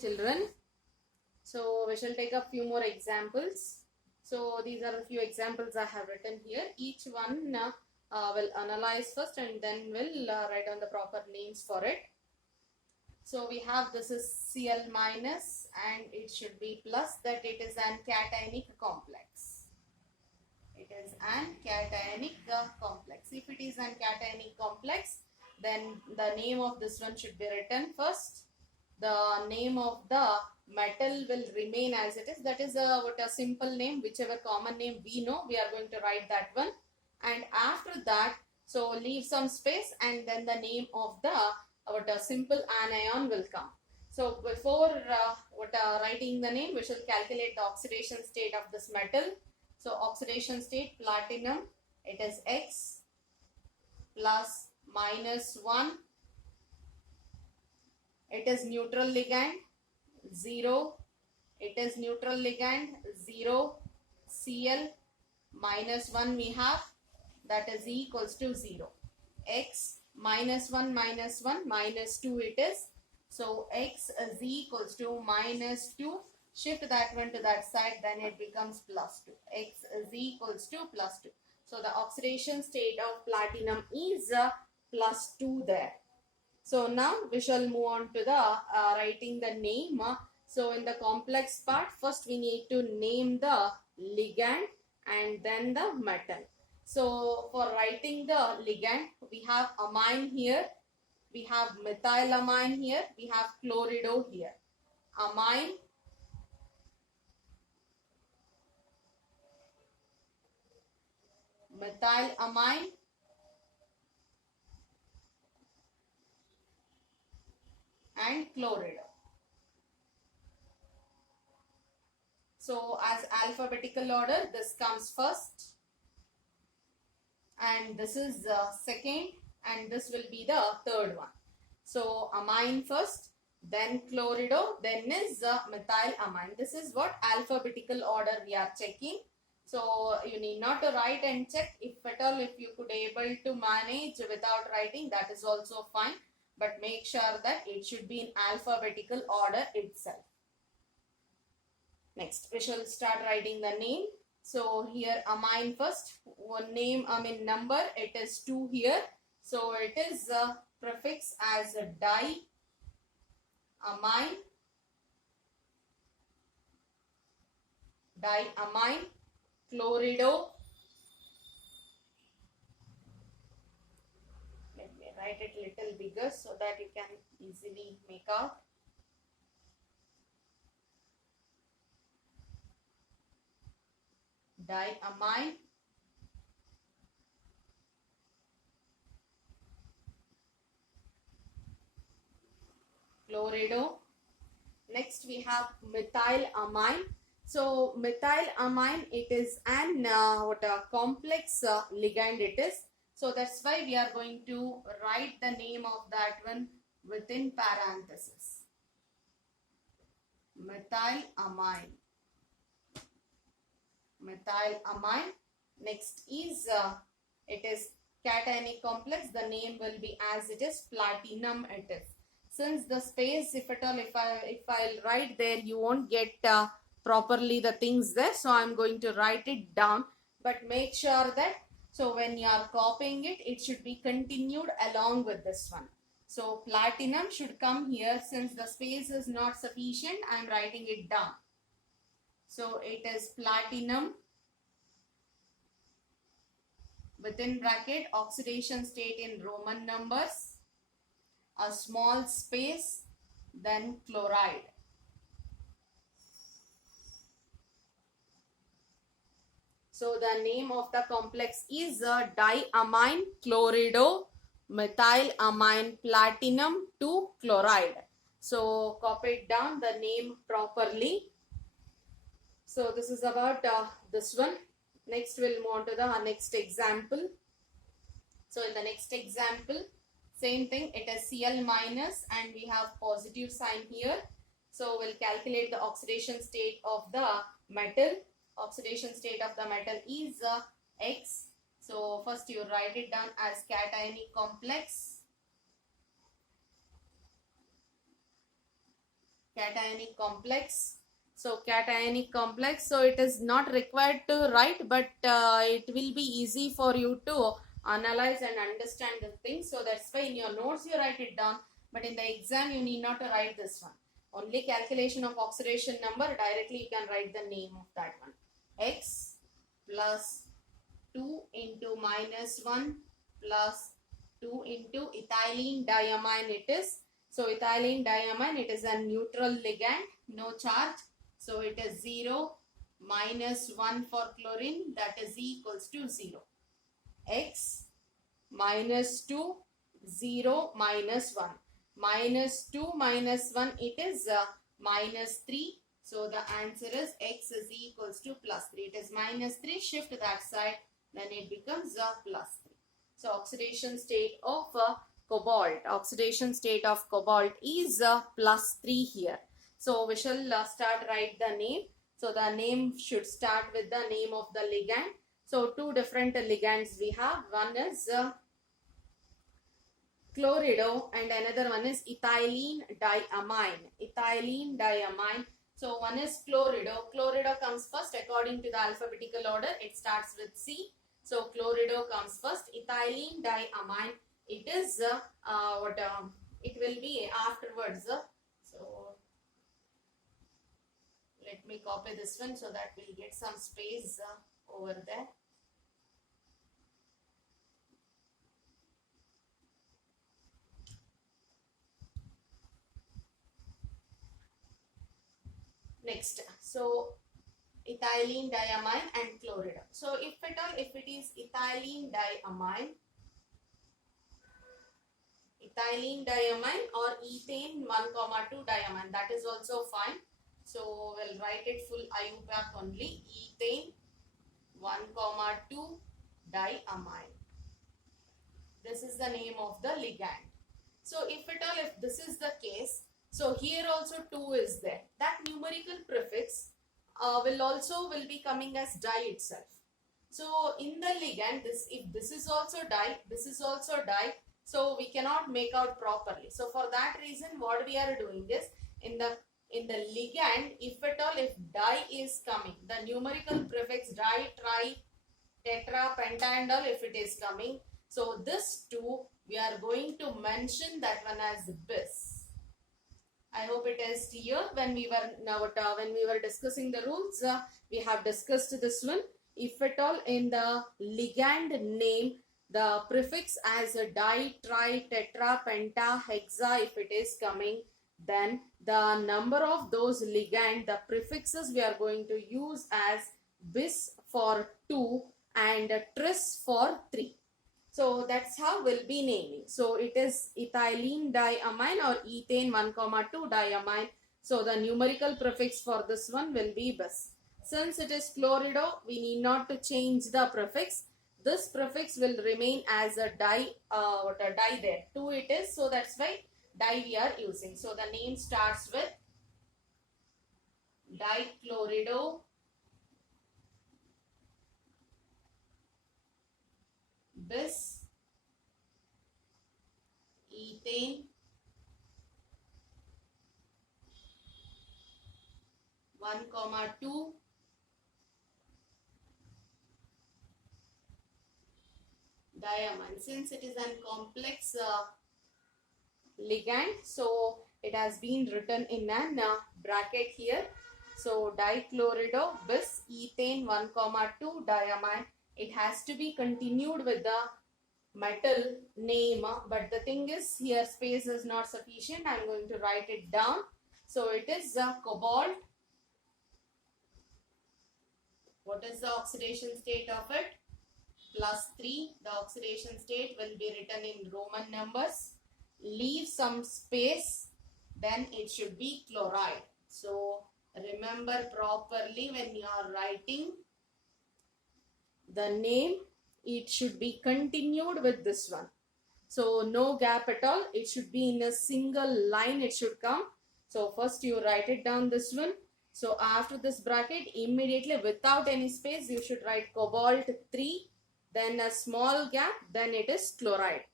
children. So we shall take a few more examples. So these are a few examples I have written here. Each one will analyze first and then we'll write down the proper names for it. So we have this is Cl minus and it should be plus, that it is an cationic complex. It is an cationic complex. If it is an cationic complex, then the name of this one should be written first. The name of the metal will remain as it is. That is a simple name, whichever common name we know, we are going to write that one. And after that, so leave some space and then the name of the simple anion will come. So before writing the name, we shall calculate the oxidation state of this metal. So oxidation state platinum, it is X plus minus 1. It is neutral ligand 0. It is neutral ligand 0. Cl minus 1 we have, that is E equals to 0. X minus 1 minus 1 minus 2 it is. So X is equals to minus 2. Shift that one to that side, then it becomes plus 2. X is equals to plus 2. So the oxidation state of platinum is plus 2 there. So now we shall move on to the writing the name. So in the complex part, first we need to name the ligand and then the metal. So for writing the ligand, we have amine here, we have methylamine here, we have chlorido here. Amine, methylamine, and chlorido. So as alphabetical order, this comes first and this is second and this will be the third one. So amine first, then chlorido, then is methylamine. This is what alphabetical order we are checking. So you need not to write and check. If at all, if you could able to manage without writing, that is also fine. But make sure that it should be in alphabetical order itself. Next, we shall start writing the name. So here amine first, one name, number, it is 2 here. So it is prefix as a di, amine, diamine, chlorido. Let me write it little bigger so that you can easily make out. Diamine, chlorido. Next we have methylamine. So methylamine, it is an complex ligand it is. So that's why we are going to write the name of that one within parenthesis. Methylamine. Methylamine. Next is it is cationic complex. The name will be as it is, platinum it is. Since the space, if at all, if I'll write there, you won't get properly the things there. So I'm going to write it down. But make sure that, so when you are copying it, it should be continued along with this one. So platinum should come here. Since the space is not sufficient, I'm writing it down. So it is platinum, within bracket, oxidation state in Roman numbers, a small space, then chloride. So the name of the complex is diamine chlorido methylamine platinum 2 chloride. So copy it down the name properly. So this is about this one. Next we'll move on to the next example. So in the next example, same thing, it is Cl minus and we have positive sign here. So we'll calculate the oxidation state of the metal. Oxidation state of the metal is X. So first you write it down as cationic complex. cationic complex. So cationic complex, so it is not required to write, but it will be easy for you to analyze and understand the thing. So that's why in your notes you write it down, but in the exam you need not to write this one. Only calculation of oxidation number, directly you can write the name of that one. X plus 2 into minus 1 plus 2 into ethylene diamine it is. So ethylene diamine, it is a neutral ligand, no charge. So it is 0 minus 1 for chlorine, that is equals to 0. X minus 2, 0 minus 1. Minus 2 minus 1, it is minus 3. So the answer is X is equals to plus 3. It is minus 3, shift that side, then it becomes plus 3. So oxidation state of cobalt. Oxidation state of cobalt is plus 3 here. So we shall start write the name. So the name should start with the name of the ligand. So two different ligands we have. One is chlorido and another one is ethylene diamine. Ethylene diamine. So one is chlorido. Chlorido comes first according to the alphabetical order. It starts with C. So chlorido comes first. Ethylene diamine, it is it will be afterwards. So let me copy this one so that we'll get some space over there. Next, so ethylene diamine and chlorido. So if at all, if it is ethylene diamine or ethane 1,2 diamine, that is also fine. So we'll write it full IUPAC only, ethane 1,2 diamine. This is the name of the ligand. So if at all, if this is the case, so here also 2 is there. That numerical prefix will be coming as di itself. So in the ligand, if this is also di, this is also di, so we cannot make out properly. So for that reason, what we are doing is in the ligand, if at all, if di is coming, the numerical prefix di, tri, tetra, penta and all, if it is coming, so this 2 we are going to mention that one as bis. I hope it is clear. When we were discussing the rules, we have discussed this one. If at all in the ligand name, the prefix as a di, tri, tetra, penta, hexa, if it is coming, then the number of those ligand, the prefixes we are going to use as bis for 2 and tris for 3. So that's how we'll be naming. So it is ethylene diamine or ethane 1,2 diamine. So the numerical prefix for this one will be bis. Since it is chlorido, we need not to change the prefix. This prefix will remain as a di, di there. 2 it is, so that's why di we are using. So the name starts with dichlorido bis ethane 1,2 diamine. Since it is a complex ligand, so it has been written in an bracket here. So dichlorido bis ethane 1,2 diamine. It has to be continued with the metal name, but the thing is here space is not sufficient. I am going to write it down. So it is cobalt. What is the oxidation state of it? +3. The oxidation state will be written in Roman numbers. Leave some space, then it should be chloride. So remember properly when you are writing the name, it should be continued with this one. So no gap at all. It should be in a single line. It should come. So first you write it down this one. So after this bracket, immediately without any space, you should write cobalt 3. Then a small gap. Then it is chloride.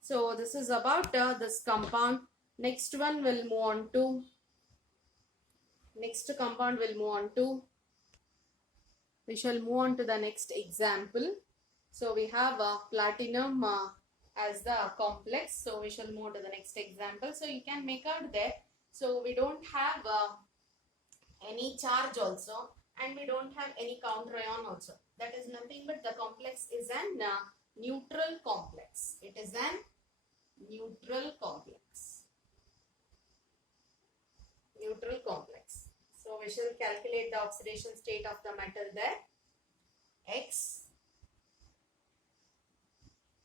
So this is about this compound. Next one will move on to next compound will move on to, we shall move on to the next example. So we have platinum as the complex. So we shall move to the next example. So you can make out there. So we don't have any charge also, and we don't have any counter ion also. That is nothing but the complex is an neutral complex. It is an neutral complex. Neutral complex. So we shall calculate the oxidation state of the metal there. X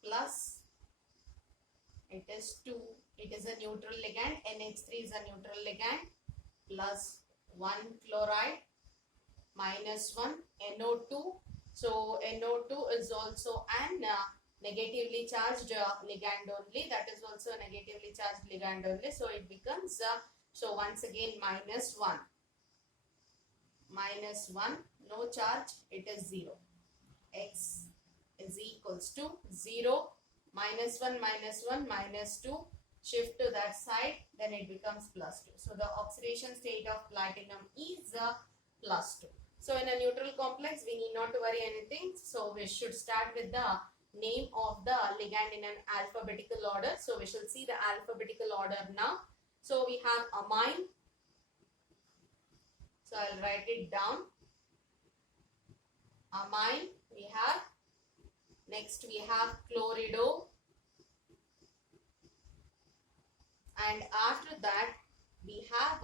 plus, it is 2, it is a neutral ligand, NH3 is a neutral ligand, plus 1 chloride minus 1 NO2. So NO2 is also an negatively charged ligand only. That is also a negatively charged ligand only. So it becomes, so once again minus 1. Minus 1, no charge, it is 0. X is equals to 0, minus 1, minus 1, minus 2. Shift to that side, then it becomes plus 2. So the oxidation state of platinum is plus 2. So in a neutral complex, we need not to worry anything. So we should start with the name of the ligand in an alphabetical order. So we shall see the alphabetical order now. So we have amine. So I'll write it down. Amine we have. Next we have chlorido. And after that we have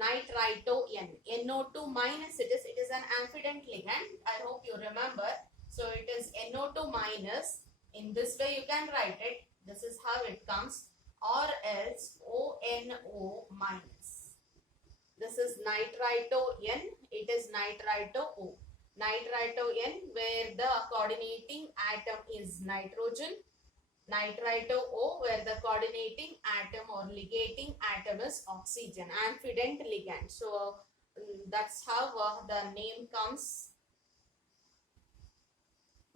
nitrito N. NO2 minus it is an amphident ligand. I hope you remember. So it is NO2 minus. In this way you can write it. This is how it comes. Or else ONO minus. This is nitrito N. It is nitrito O. Nitrito N where the coordinating atom is nitrogen. Nitrito O where the coordinating atom or ligating atom is oxygen. Amphident ligand. So that's how the name comes.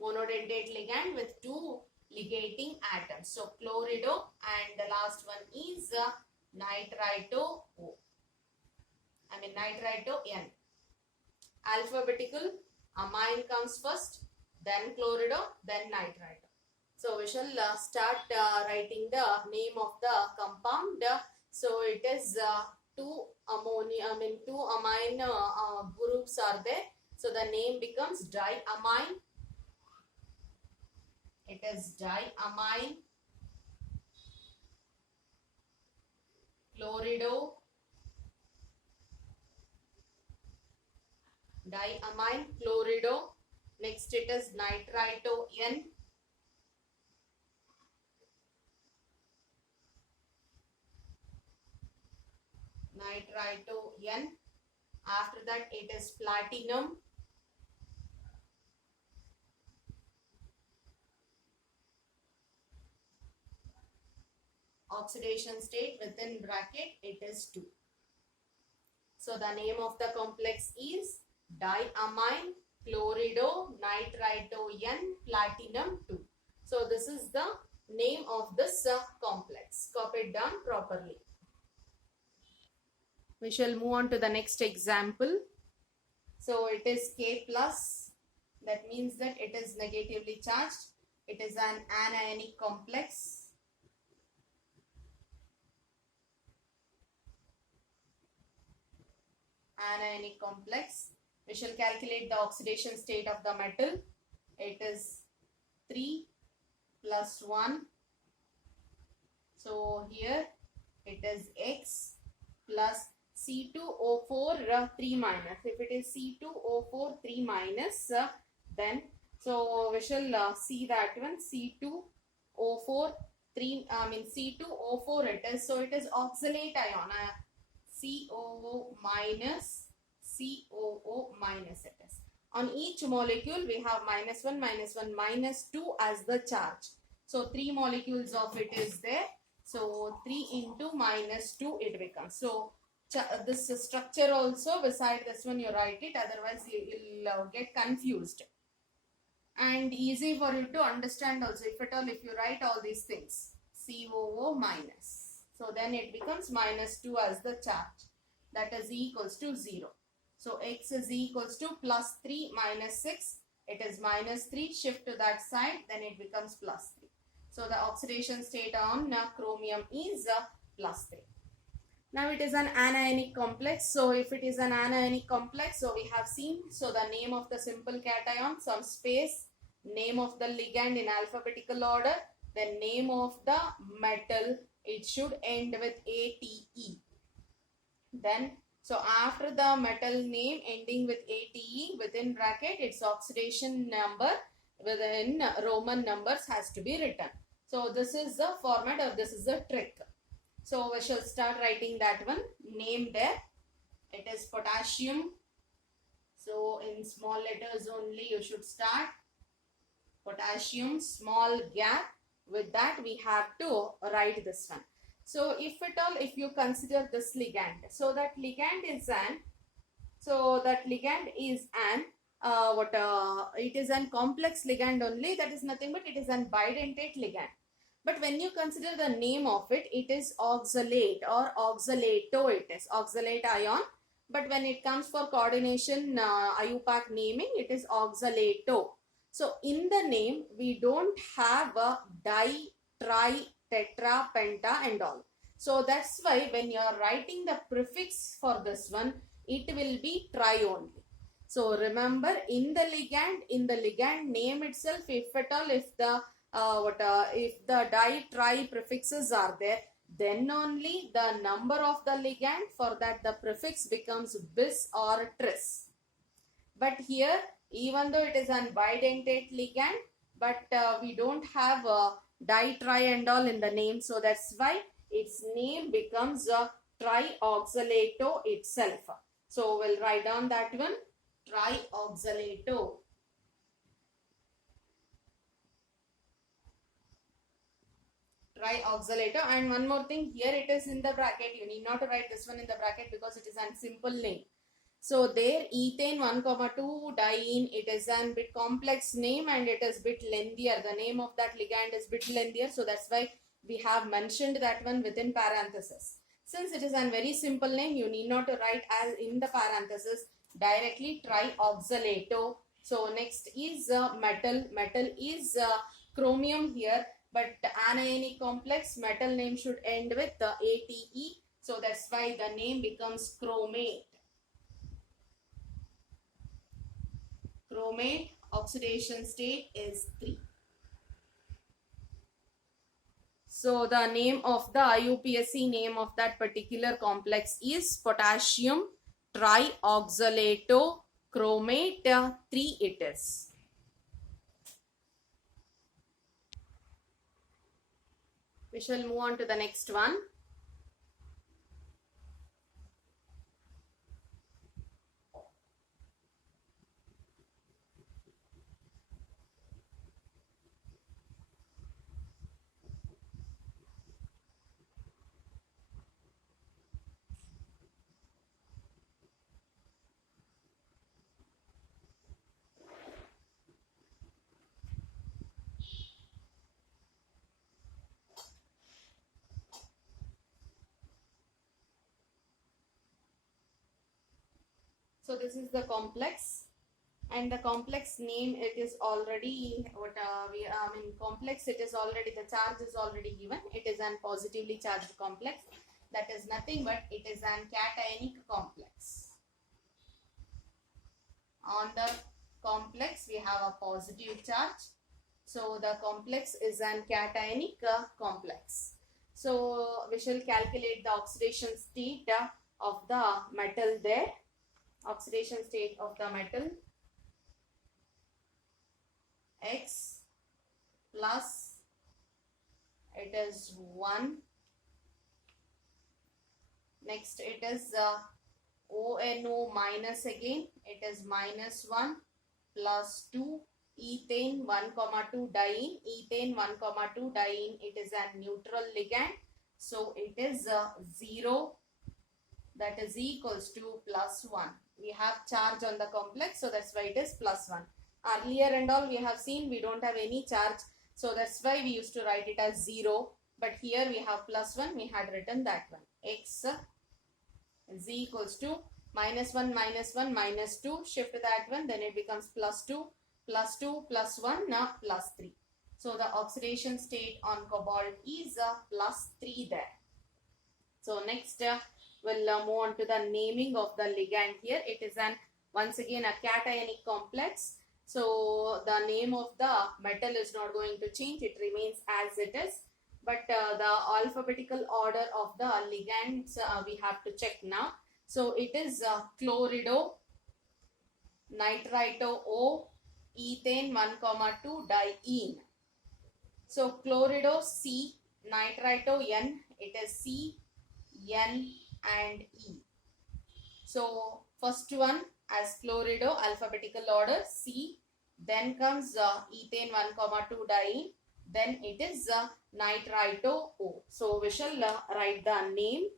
Monodentate ligand with 2 ligating atoms. So chlorido, and the last one is nitrito O. Nitrito N. Alphabetical, amine comes first, then chlorido, then nitrito. So we shall start writing the name of the compound. So it is 2 amine groups are there. So the name becomes diamine. It is diamine, chlorido, diamine, chlorido. Next it is nitrito N. Nitrito N. After that it is platinum. Oxidation state within bracket it is 2. So the name of the complex is diamine, chlorido, nitrito N, platinum 2. So this is the name of this complex. Copy it down properly. We shall move on to the next example. So it is K plus. That means that it is negatively charged. It is an anionic complex. Anionic complex. We shall calculate the oxidation state of the metal. It is 3 plus 1. So here it is X plus C2O4 3 minus. If it is C2O4 3 minus, then so we shall see that one. C2O4 3 C2O4 it is. So it is oxalate ion. COO minus, COO minus it is. On each molecule we have minus 1, minus 2 as the charge. So 3 molecules of it is there. So 3 into minus 2 it becomes. So this structure also beside this one you write it, otherwise you will get confused. And easy for you to understand also if at all if you write all these things. COO minus. So then it becomes minus 2 as the charge. that is equals to 0. So x is equals to plus 3 minus 6. It is minus 3. Shift to that side, then it becomes plus 3. So the oxidation state on chromium is plus 3. Now it is an anionic complex. So if it is an anionic complex, so we have seen, so the name of the simple cation, some space, name of the ligand in alphabetical order, then name of the metal, it should end with ATE. Then, so after the metal name ending with ATE, within bracket, its oxidation number within Roman numbers has to be written. So this is the format, or this is the trick. So we shall start writing that one. Name there. It is potassium. So in small letters only you should start. Potassium, small gap. With that we have to write this one. So if at all, if you consider this ligand, so that ligand is an, it is an complex ligand only. That is nothing but it is an bidentate ligand. But when you consider the name of it, it is oxalate or oxalato, it is oxalate ion. But when it comes for coordination IUPAC naming, it is oxalato. So in the name, we don't have a di, tri, tetra, penta and all. So that's why when you are writing the prefix for this one, it will be tri only. So remember, in the ligand name itself, if at all, if the if the di, tri prefixes are there, then only the number of the ligand, for that the prefix becomes bis or tris. But here, even though it is an bidentate ligand, but we don't have di, tri and all in the name, so that's why its name becomes trioxalato itself. So we'll write down that one, trioxalato. Trioxalato. And one more thing, here it is in the bracket. You need not write this one in the bracket because it is a simple name. So there ethane 1,2 diene, it is a bit complex name and it is bit lengthier. The name of that ligand is bit lengthier. So that's why we have mentioned that one within parenthesis. Since it is a very simple name, you need not to write as in the parenthesis, directly trioxalato. So next is metal. Metal is chromium here. But anionic complex, metal name should end with the ATE. So that's why the name becomes chromate. Chromate, oxidation state is 3. So the name of the IUPAC name of that particular complex is potassium trioxalato chromate 3 it is. We shall move on to the next one. So this is the complex, and the complex name, it is already complex, it is already, the charge is already given. It is an positively charged complex. That is nothing but it is an cationic complex. On the complex we have a positive charge. So the complex is an cationic complex. So we shall calculate the oxidation state of the metal there. Oxidation state of the metal, X plus, it is 1. Next it is ONO minus again, it is minus 1 plus 2, ethane 1,2 diene, ethane 1,2 diene, it is a neutral ligand. So it is 0, that is equals to plus 1. We have charge on the complex, so that's why it is plus 1. Earlier and all we have seen we don't have any charge, so that's why we used to write it as 0. But here we have plus 1, we had written that one. X Z equals to minus 1 minus 1 minus 2, shift that one, then it becomes plus 2 plus 2 plus 1, now plus 3. So the oxidation state on cobalt is plus 3 there. So next we'll move on to the naming of the ligand here. It is once again a cationic complex. So the name of the metal is not going to change. It remains as it is. But the alphabetical order of the ligands we have to check now. So it is chlorido, nitrito O, ethane 1,2 diene. So chlorido C, nitrito N, it is C, N and E. So first one as chlorido, alphabetical order C, then comes ethane 1,2 diene, then it is nitrito O. So we shall write the name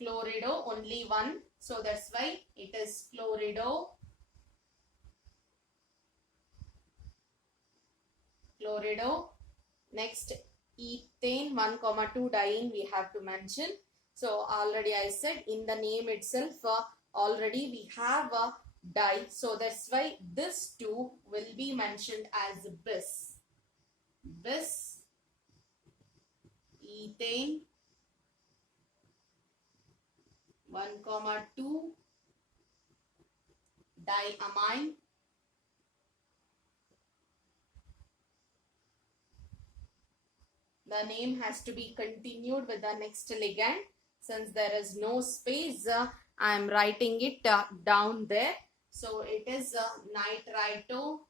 chlorido, only one, so that's why it is chlorido, chlorido. Next ethane 1,2 diene we have to mention. So already I said in the name itself already we have a di, so that's why this two will be mentioned as bis. Bis, ethane 1,2 diamine, the name has to be continued with the next ligand. Since there is no space, I am writing it down there. So it is nitrito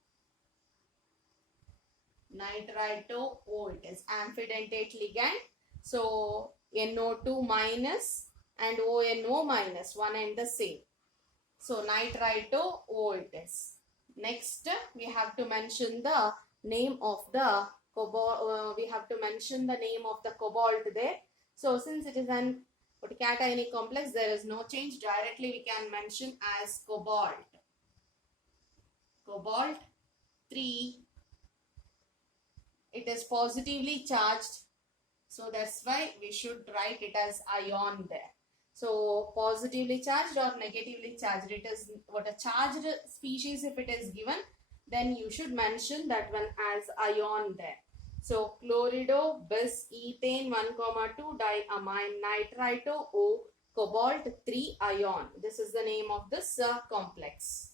O. It is amphidentate ligand. So NO2 minus and ONO minus, one and the same. So nitrito O it is. Next we have to mention the name of the cobalt. We have to mention the name of the cobalt there. So since it is an cationic complex, there is no change. Directly we can mention as cobalt. Cobalt 3. It is positively charged. So that's why we should write it as ion there. So positively charged or negatively charged, it is what a charged species if it is given, then you should mention that one as ion there. So chlorido, bis, ethane 1,2 diamine, nitrito O, cobalt 3 ion. This is the name of this complex.